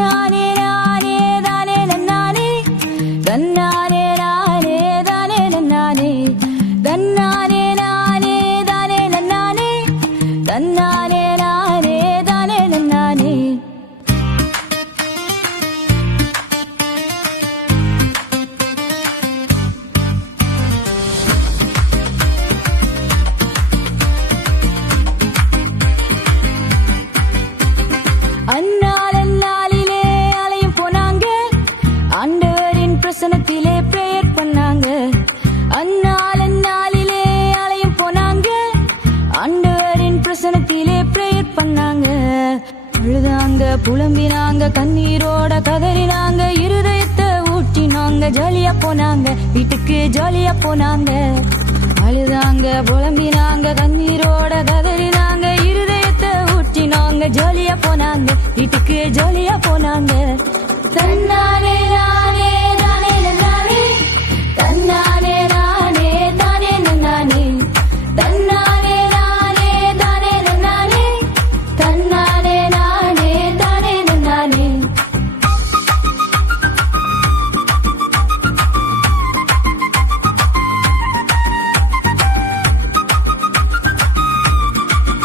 தன்னானே நானே தானே நன்னானே தன்னானே நானே தானே நன்னானே தன்னானே நானே தானே நன்னானே தன்னானே நானே தானே நன்னானே அந்நாளிலே அலையும் போனாங்க ஆண்டவரின் பிரசனத்திலே பிரேயர் பண்ணாங்க அந்நாளிலே அலையும் போனாங்க ஆண்டவரின் பிரசனத்திலே பிரேயர் பண்ணாங்க அழுதாங்க புலம்பினாங்க கண்ணீரோட கதறினாங்க இருதயத்தை ஊற்றினாங்க ஜாலியா போனாங்க வீட்டுக்கு ஜாலியா போனாங்க அழுதாங்க புலம்பினாங்க கண்ணீரோட கதறினாங்க இருதயத்தை ஊற்றினாங்க ஜாலியா போனாங்க வீட்டுக்கு ஜாலியா போனாங்க தன்னானே